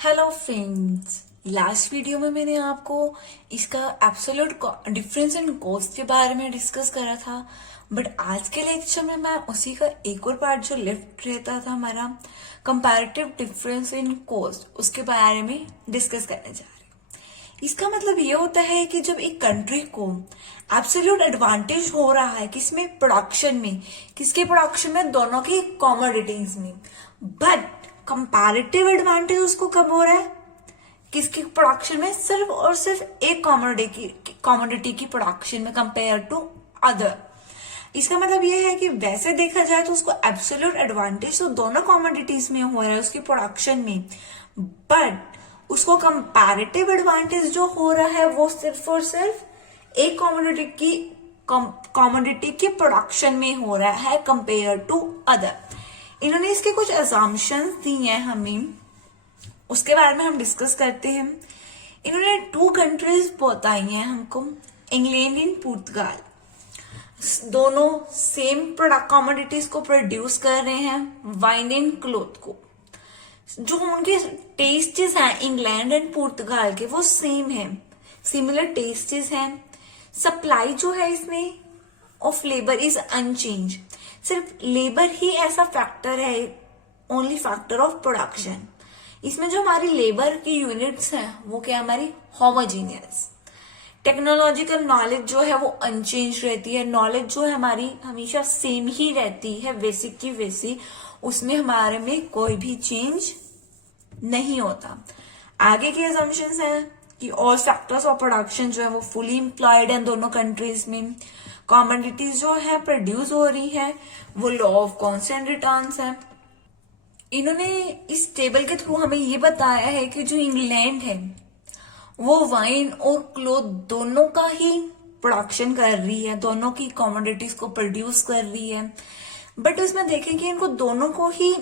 Hello friends, last video में मैंने आपको इसका एब्सोल्यूट डिफरेंस इन कॉस्ट के बारे में डिस्कस करा था। बट आज के लेक्चर में मैं उसी का एक और पार्ट जो लेफ्ट रहता था हमारा कंपैरेटिव डिफरेंस इन कॉस्ट, उसके बारे में डिस्कस करने जा रहे हैं। इसका मतलब ये होता है कि जब एक कंट्री को एब्सोल्यूट एडवांटेज हो रहा है किसमें, प्रोडक्शन में, किसके प्रोडक्शन में, दोनों की कमोडिटीज में, बट कंपैरेटिव एडवांटेज उसको कब हो रहा है, किसकी प्रोडक्शन में, सिर्फ और सिर्फ एक कमोडिटी की प्रोडक्शन में कंपेयर टू अदर। इसका मतलब यह है कि वैसे देखा जाए तो उसको एब्सोल्यूट एडवांटेज तो दोनों कमोडिटीज में हो रहा है उसकी प्रोडक्शन में, बट उसको कंपैरेटिव एडवांटेज जो हो रहा है वो सिर्फ और सिर्फ एक कमोडिटी की प्रोडक्शन में हो रहा है कंपेयर टू अदर। इन्होंने इसके कुछ असम्पशंस दी हैं हमें, उसके बारे में हम डिस्कस करते हैं। इन्होंने 2 कंट्रीज बताई हैं हमको, इंग्लैंड एंड पुर्तगाल। दोनों सेम प्रोडक्ट कमोडिटीज को प्रोड्यूस कर रहे हैं, वाइन एंड क्लोथ को। जो उनके टेस्टेस हैं इंग्लैंड एंड पुर्तगाल के वो सेम है, सिमिलर टेस्टेस हैं। सप्लाई जो है इसमें ऑफ लेबर इज अनचेंज, सिर्फ लेबर ही ऐसा फैक्टर है, ओनली फैक्टर ऑफ प्रोडक्शन। इसमें जो हमारी लेबर की यूनिट्स हैं वो क्या, हमारी होमोजीनियस। टेक्नोलॉजिकल नॉलेज जो है वो अनचेंज रहती है, नॉलेज जो है हमारी हमेशा सेम ही रहती है, बेसिक की बेसिक, उसमें हमारे में कोई भी चेंज नहीं होता। आगे के असम्पशंस हैं कि ऑल फैक्टर्स ऑफ प्रोडक्शन जो है वो फुली एम्प्लॉयड है दोनों कंट्रीज में। कमोडिटीज जो है प्रोड्यूस हो रही है वो लॉ ऑफ कांस्टेंट रिटर्न्स है। इन्होंने इस टेबल के थ्रू हमें ये बताया है कि जो इंग्लैंड है वो वाइन और क्लोथ दोनों का ही प्रोडक्शन कर रही है, दोनों की कमोडिटीज को प्रोड्यूस कर रही है। बट उसमें देखें कि इनको दोनों को ही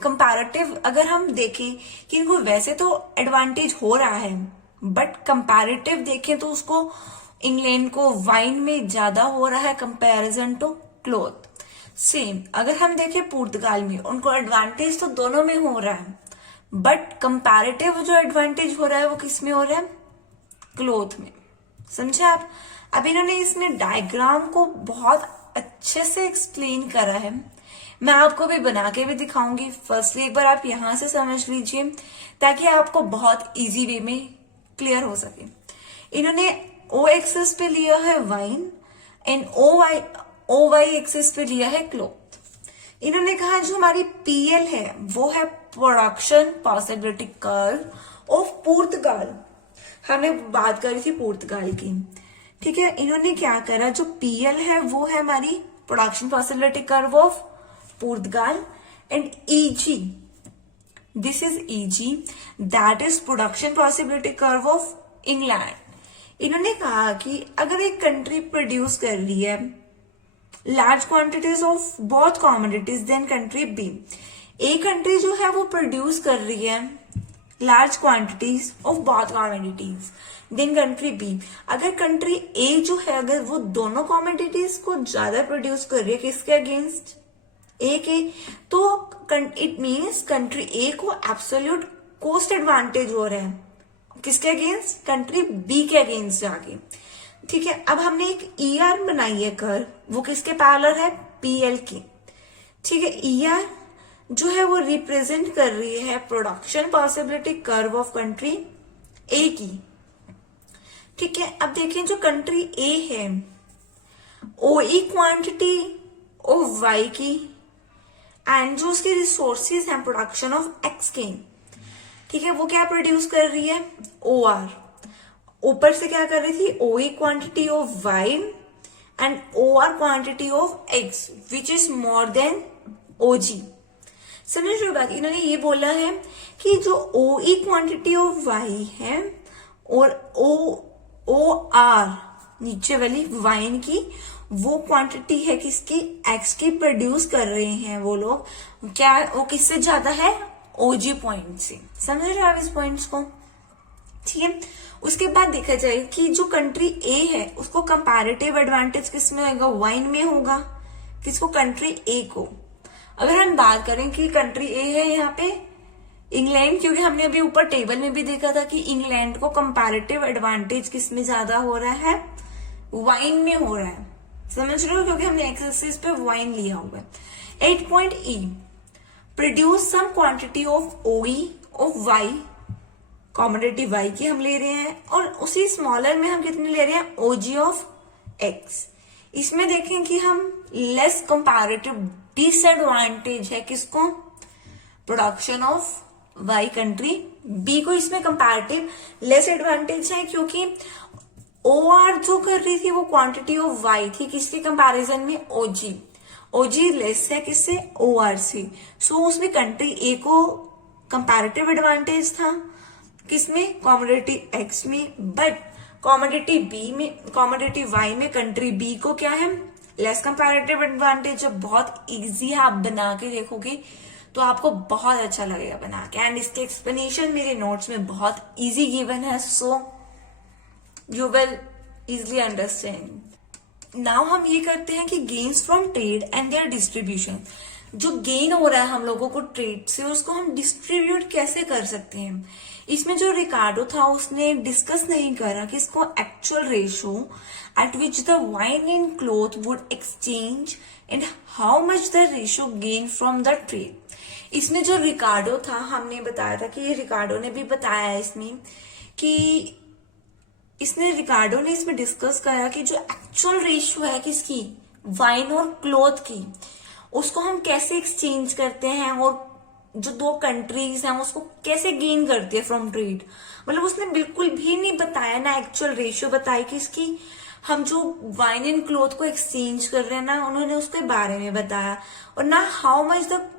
कंपैरेटिव अगर हम देखें कि इनको वैसे तो एडवांटेज हो रहा है, बट कंपैरेटिव देखें तो उसको इंग्लैंड को वाइन में ज्यादा हो रहा है कंपैरिजन टू क्लोथ। सेम अगर हम देखें पुर्तगाल में, उनको एडवांटेज तो दोनों में हो रहा है, बट कंपैरेटिव जो एडवांटेज हो रहा है वो किस में हो रहा है, क्लोथ में। समझे आप? अब इन्होंने इसमें डायग्राम को बहुत अच्छे से एक्सप्लेन करा है, मैं आपको भी बना के भी दिखाऊंगी। फर्स्टली एक बार आप यहां से समझ लीजिए ताकि आपको बहुत इजी वे में क्लियर हो सके। इन्होंने ओ एक्सिस पे लिया है वाइन एंड ओ वाई एक्सिस पे लिया है क्लोथ। इन्होंने कहा जो हमारी पीएल है वो है प्रोडक्शन पॉसिबिलिटी कर्व ऑफ पुर्तगाल। हमने बात करी थी पुर्तगाल की, ठीक है। इन्होंने क्या करा, जो पीएल है वो है हमारी production possibility curve of Portugal, and easy, this is easy, that is production possibility curve of England. इन्होंने कहा कि अगर एक कंट्री प्रोड्यूस कर रही है large quantities of both commodities, then country B, एक कंट्री जो है वो प्रोड्यूस कर रही है large quantities of both commodities, then country B. अगर कंट्री ए जो है अगर वो दोनों कमोडिटीज को ज्यादा प्रोड्यूस कर रही है किसके अगेंस्ट, ए के, तो इट मीन्स कंट्री ए को एब्सोल्यूट कॉस्ट एडवांटेज हो रहा है किसके अगेंस्ट, कंट्री बी के अगेंस्ट जाके, ठीक है। अब हमने एक ईआर बनाई है कर्व, वो किसके पैरेलल है, पीएल की, ठीक है। ईआर जो है वो रिप्रेजेंट कर रही है production possibility curve of country A की, ठीक है। अब देखें जो कंट्री ए है ओई क्वांटिटी ऑफ वाई की, एंड जो उसके रिसोर्सेज हैं प्रोडक्शन ऑफ एक्स के, ठीक है, वो क्या प्रोड्यूस कर रही है, ओ आर। ऊपर से क्या कर रही थी, OE quantity of Y and O R quantity of X which is more than OG. समझ रहे हो बात? इन्होंने ये बोला है कि जो ओई क्वांटिटी ऑफ वाई है और ओ आर नीचे वाली वाइन की वो क्वांटिटी है किसकी, एक्स की प्रोड्यूस कर रहे हैं वो लोग, क्या वो किससे ज्यादा है, ओजी पॉइंट से। समझ रहे हो आप इस पॉइंट्स को, ठीक है। उसके बाद देखा जाए कि जो कंट्री ए है उसको कंपैरेटिव एडवांटेज किस में होगा, वाइन में होगा, किसको, कंट्री ए को। अगर हम बात करें कि कंट्री ए है यहाँ पे इंग्लैंड, क्योंकि हमने अभी ऊपर टेबल में भी देखा था कि इंग्लैंड को कंपैरेटिव एडवांटेज किस में ज्यादा हो रहा है, वाइन में हो रहा है, समझ रहे हो, क्योंकि हमने एक्सेसिस पे वाइन लिया हुआ है। 8 point E, produce some quantity of ओई ऑफ वाई, कॉमोडिटी वाई की हम ले रहे हैं, और उसी स्मॉलर में हम कितने ले रहे हैं, ओजी ऑफ एक्स। इसमें देखें कि हम लेस कंपैरेटिव डिसएडवांटेज है किसको, production of Y country B को इसमें कंपैरेटिव लेस एडवांटेज है, क्योंकि ओ आर जो कर रही थी वो क्वांटिटी ऑफ वाई थी किसके कंपैरिजन में, ओजी। ओजी लेस है किससे, ओ आर से। सो उसमें कंट्री ए को कंपैरेटिव एडवांटेज था किसमें, कॉमोडिटी एक्स में, बट कॉमोडिटी बी में, कॉमोडिटी वाई में कंट्री बी को क्या है, लेस कंपैरेटिव एडवांटेज। जब बहुत इजी है, आप बना के देखोगे तो आपको बहुत अच्छा लगेगा बना के, एंड इसके एक्सप्लेनेशन मेरे नोट्स में बहुत इजी गिवन है, so you will easily understand. Now हम ये करते हैं कि gains from trade and there distribution, जो गेन हो रहा है हम लोगों को ट्रेड से, उसको हम डिस्ट्रीब्यूट कैसे कर सकते हैं। इसमें जो रिकार्डो था उसने डिस्कस नहीं करा कि इसको actual ratio eight which the wine and cloth would exchange and how much the ratio gain from the trade. इसमें जो रिकार्डो था, हमने बताया था कि रिकार्डो ने भी बताया है इसमें कि रिकार्डो ने इसमें डिस्कस करा कि जो एक्चुअल रेशियो है किसकी, वाइन और क्लोथ की, उसको हम कैसे एक्सचेंज करते हैं, और जो दो कंट्रीज हैं उसको कैसे गेन करती है फ्रॉम ट्रेड। मतलब उसने बिल्कुल भी नहीं बताया, ना एक्चुअल रेशियो बताई कि इसकी हम जो वाइन एंड क्लोथ को एक्सचेंज कर रहे हैं ना, उन्होंने उसके बारे में बताया, और ना how much the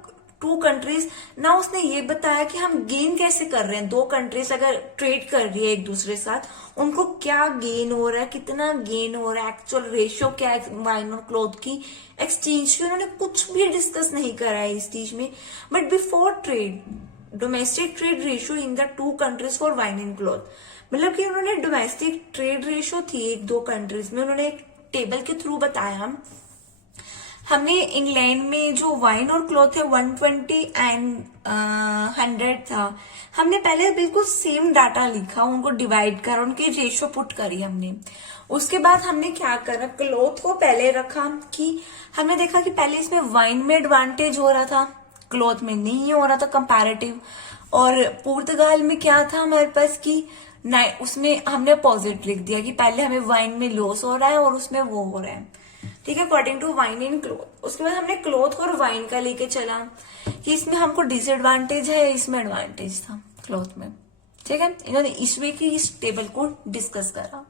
two countries, ना उसने ये बताया कि हम गेन कैसे कर रहे हैं। दो कंट्रीज अगर ट्रेड कर रही है एक दूसरे साथ, उनको क्या गेन हो रहा है, कितना गेन हो रहा है, एक्चुअल रेशियो क्या है वाइन और क्लोथ की एक्सचेंज की, उन्होंने कुछ भी डिस्कस नहीं करा है इस चीज में। But before trade, domestic trade ratio in the two countries for wine and cloth, मतलब कि उन्होंने डोमेस्टिक ट्रेड रेशियो थी एक दो कंट्रीज में, उन्होंने एक टेबल के थ्रू बताया। हमने इंग्लैंड में जो वाइन और क्लॉथ है 120 एंड 100 था, हमने पहले बिल्कुल सेम डाटा लिखा, उनको डिवाइड कर उनकी रेशियो पुट करी हमने। उसके बाद हमने क्या करा, क्लॉथ को पहले रखा कि हमने देखा कि पहले इसमें वाइन में एडवांटेज हो रहा था, क्लॉथ में नहीं हो रहा था कंपैरेटिव। और पुर्तगाल में क्या था हमारे पास कि उसमें हमने अपोजिट लिख दिया कि पहले हमें वाइन में लॉस हो रहा है और उसमें वो हो रहा है, ठीक है, according to wine and cloth. उसके बाद हमने क्लोथ और वाइन का लेके चला कि इसमें हमको डिसएडवांटेज है, इसमें एडवांटेज था क्लोथ में, ठीक है। इन्होंने इस वे की इस टेबल को डिस्कस करा।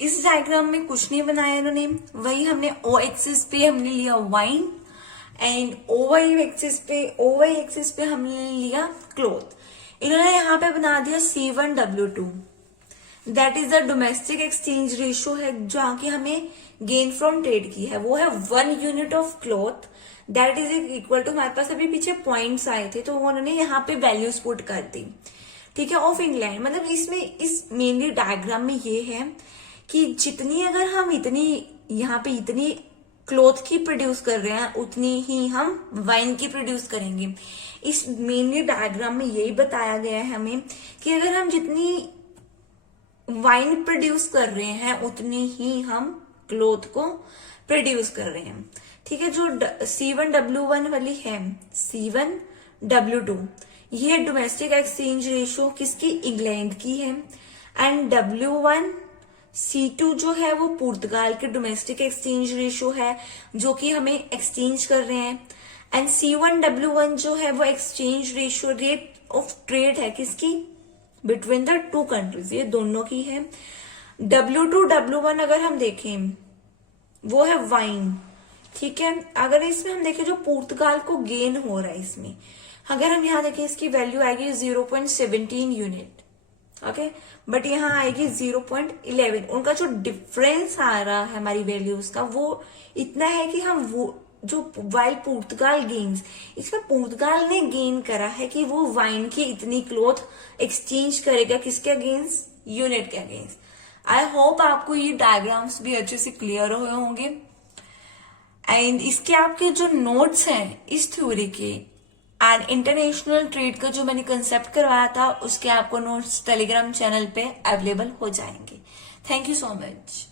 इस डायग्राम में कुछ नहीं बनाया इन्होंने, वही हमने ओ एक्सिस पे हमने लिया वाइन एंड ओवाई एक्सिस पे हमने लिया क्लोथ। इन्होंने यहाँ पे बना दिया C1W2, that is the domestic exchange ratio है, जो आके हमें गेन फ्रॉम ट्रेड की है, वो है 1 unit of cloth, that is equal to, हमारे पास अभी पीछे पॉइंट्स आए थे तो उन्होंने यहाँ पे वैल्यूज पुट कर दी, ठीक है, ऑफ इंग्लैंड। मतलब इसमें इस मेनली डायग्राम में ये है कि जितनी अगर हम इतनी यहाँ पे इतनी क्लॉथ की प्रोड्यूस कर रहे हैं, उतनी ही हम वाइन की प्रोड्यूस करेंगे। इस मेनली डायग्राम में यही बताया गया है हमें कि अगर हम जितनी वाइन प्रोड्यूस कर रहे हैं उतनी ही हम क्लॉथ को प्रोड्यूस कर रहे हैं, ठीक है। जो C1W1 वाली है, C1W2, ये डोमेस्टिक एक्सचेंज रेशियो किसकी, इंग्लैंड की है। एंड W1C2 जो है वो पुर्तगाल के डोमेस्टिक एक्सचेंज रेशियो है, जो कि हमें एक्सचेंज कर रहे हैं। एंड C1W1 जो है वो exchange ratio, rate of trade है किसकी, बिटवीन द टू कंट्रीज, ये दोनों की है। W2W1 अगर हम देखें वो है वाइन, ठीक है। अगर इसमें हम देखें जो पुर्तगाल को गेन हो रहा है इसमें, अगर हम यहाँ देखें इसकी वैल्यू आएगी 0.17 यूनिट, ओके, बट यहाँ आएगी 0.11। उनका जो डिफरेंस आ रहा है हमारी वैल्यूज का वो इतना है कि हम वो जो वाइल पुर्तगाल गेन्स, इसमें पुर्तगाल ने गेन करा है कि वो वाइन की इतनी क्लॉथ एक्सचेंज करेगा किसके अगेंस्ट, यूनिट के अगेंस्ट। आई होप आपको ये डायग्राम्स भी अच्छे से क्लियर हुए होंगे। एंड इसके आपके जो नोट्स हैं इस थ्योरी के, एंड इंटरनेशनल ट्रेड का जो मैंने कंसेप्ट करवाया था उसके आपको नोट्स टेलीग्राम चैनल पे अवेलेबल हो जाएंगे। Thank you so much.